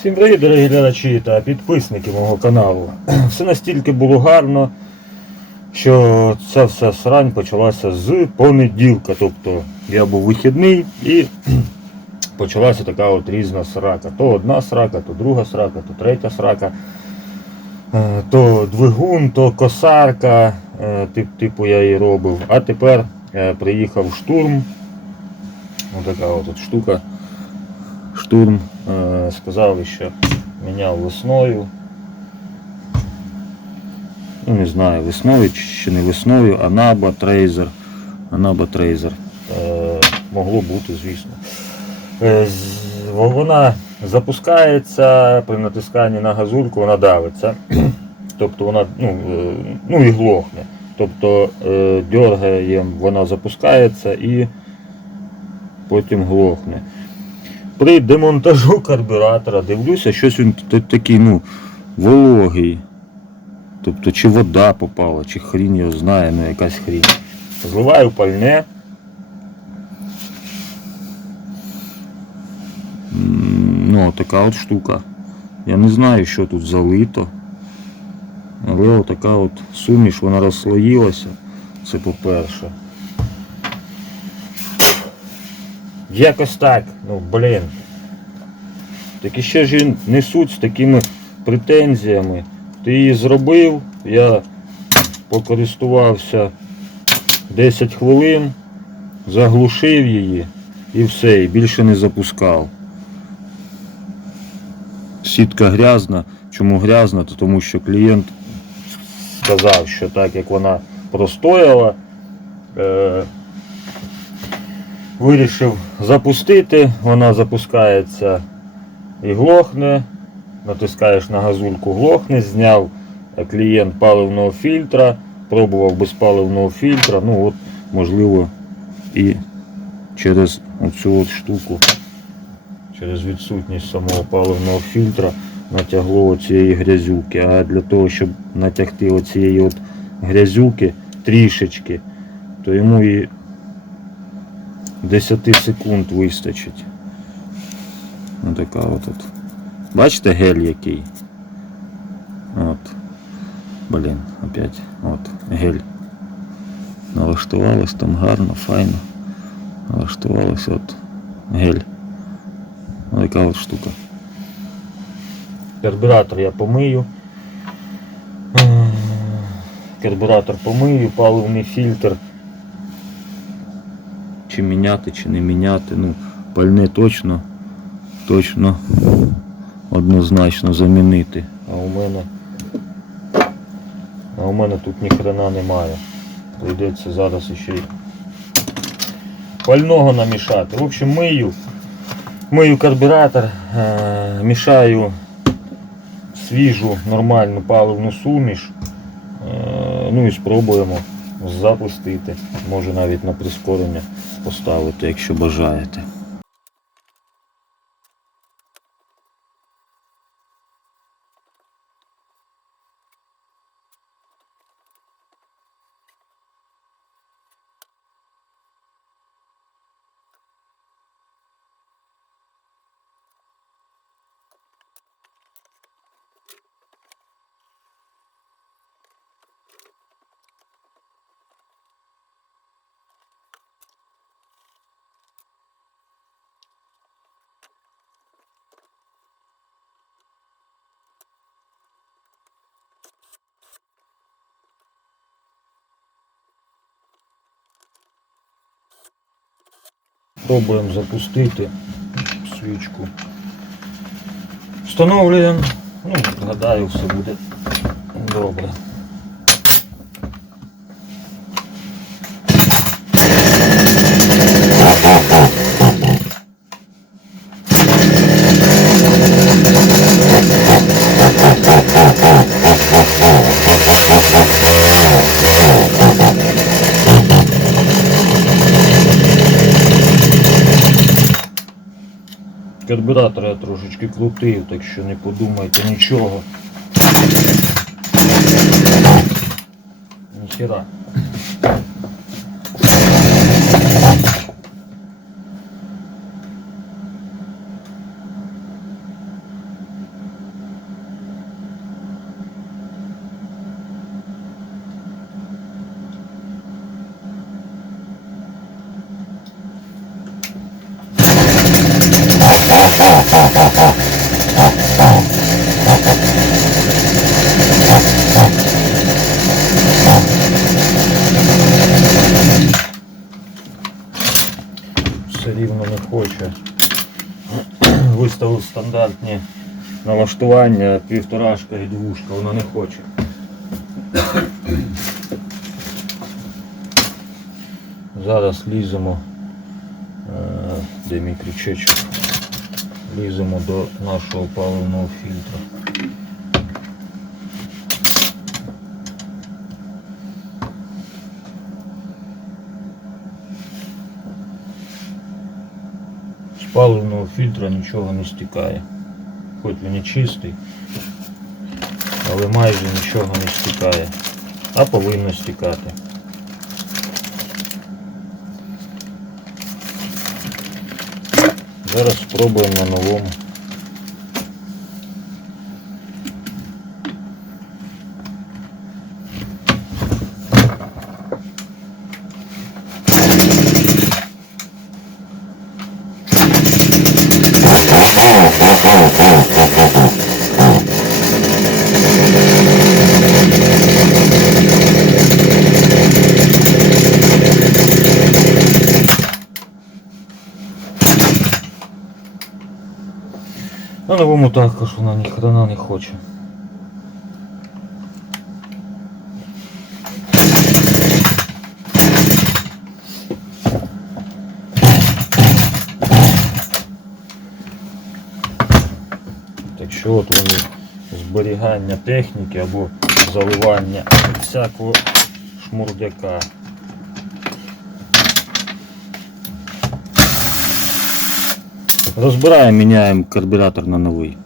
Всім привіт, дорогі глядачі та підписники мого каналу. Все настільки було гарно, що ця вся срань почалася з понеділка. Тобто я був вихідний і почалася така от різна срака. То одна срака, то друга срака, то третя срака. Е, То двигун, то косарка, е, тип, типу я її робив. А тепер е, приїхав штурм. Ось така от штука. Штурм. Е, Сказали, що міняв весною. Ну не знаю, весною чи не весною, Анаба Трейзер. Анаба Трейзер. Е, Могло бути, звісно. Е, Вона запускається при натисканні на газульку, вона давиться. Тобто вона ну, ну і глохне. Тобто е, вона запускається і потім глохне. При демонтажу карбюратора дивлюся, щось він такий, ну, вологий. Тобто чи вода попала, чи хрінь його знає, ну якась хрінь. Зливаю пальне. Ну, така от штука. Я не знаю, що тут залито. Але отака от суміш, вона розслоїлася. Це по-перше. Якось так. Ну, блін. Так і ще ж і несуть з такими претензіями. Ти її зробив, я покористувався 10 хвилин, заглушив її і все, і більше не запускав. Сітка грязна. Чому грязна? То тому що клієнт сказав, що так як вона простояла, е, вирішив запустити, вона запускається і глохне, натискаєш на газульку, глохне, зняв е, клієнт паливного фільтра, пробував без паливного фільтра, ну от, можливо, і через оцю от штуку, через відсутність самого паливного фільтра натягло цієї грязюки. А для того, щоб натягти оцієї от грязюки трішечки, то йому і 10 секунд вистачить. Ось така от. от. Бачите гель який? От. Блін, опять. От, гель. Налаштувалось там гарно, файно. Налаштувалось от гель. Ось така от штука. Карбюратор я помию. Ем, Карбюратор помию, паливний фільтр. Чи міняти, чи не міняти. Ну, пальне точно, точно однозначно замінити. А у мене. А у мене тут ні хрена немає. Прийдеться зараз ще й пального намішати. В общем, мию. Мию карбюратор, е, мішаю свіжу нормальну паливну суміш. Е, Ну і спробуємо запустити. Може навіть на прискорення поставити, якщо бажаєте. Пробуємо запустити свічку. Встановлюємо. Ну, гадаю, все буде добре. Карбюратор я трошечки крутив, так що не подумайте нічого. Ніхера. Стандартні налаштування, півторашка і двушка, вона не хоче. Зараз ліземо, е, де мій крючечок, ліземо до нашого паливного фільтра. З паливного фільтра нічого не стікає. Хоч він і чистий, але майже нічого не стікає. А повинно стікати. Зараз спробуємо на новому. На новому також вона ні хрена не хоче. Так що от вони зберігання техніки або заливання всякого шмурдяка. Розбираємо, міняємо карбюратор на новий.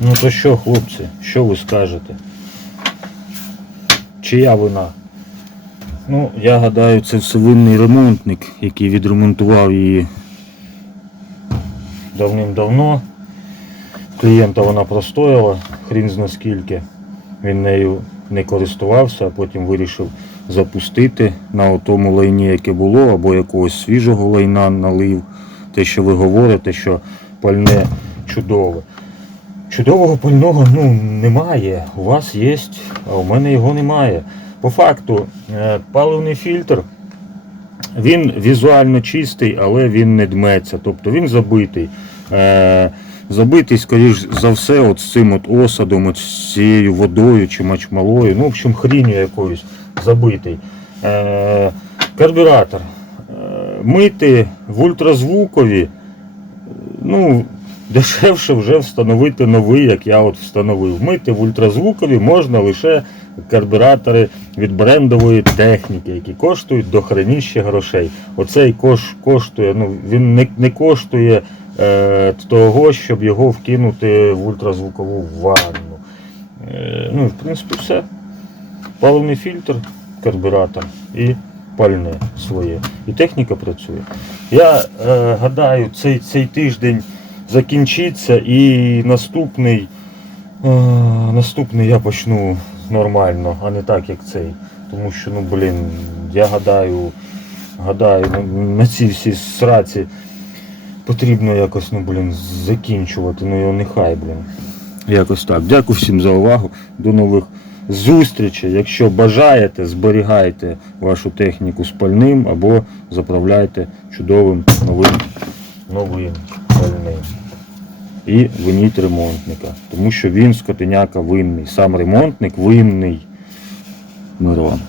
Ну то що, хлопці, що ви скажете? Чия вина? Ну, я гадаю, це все винний ремонтник, який відремонтував її давним-давно. Клієнта вона простояла, хрін зна скільки. Він нею не користувався, а потім вирішив запустити на тому лайні, яке було, або якогось свіжого лайна налив. Те, що ви говорите, що пальне чудове. Чудового пального ну, немає. У вас є, а у мене його немає. По факту, е, паливний фільтр, він візуально чистий, але він не дметься. Тобто він забитий. Е, Забитий, скоріш за все, от з цим от осадом, от з цією водою чи мачмалою, ну, в общем, хріню якоюсь забитий. Е, Карбюратор. Е, Мити в ультразвукові, ну, дешевше вже встановити новий, як я от встановив. Мити в ультразвукові можна лише карбюратори від брендової техніки, які коштують до хреніще грошей. Оцей кош, коштує, ну він не, не коштує е, того, щоб його вкинути в ультразвукову ванну. Е, ну, в принципі, все. Паливний фільтр, карбюратор і пальне своє. І техніка працює. Я е, гадаю, цей, цей тиждень закінчиться і наступний, е, наступний я почну нормально, а не так як цей. Тому що, ну блін, я гадаю, гадаю, ну, на цій всій сраці потрібно якось, ну блін, закінчувати. Ну його нехай, блін. Якось так. Дякую всім за увагу. До нових зустрічей. Якщо бажаєте, зберігайте вашу техніку з пальним або заправляйте чудовим новим новим пальним. І виніть ремонтника. Тому що він скотиняка винний. Сам ремонтник винний. Мирон.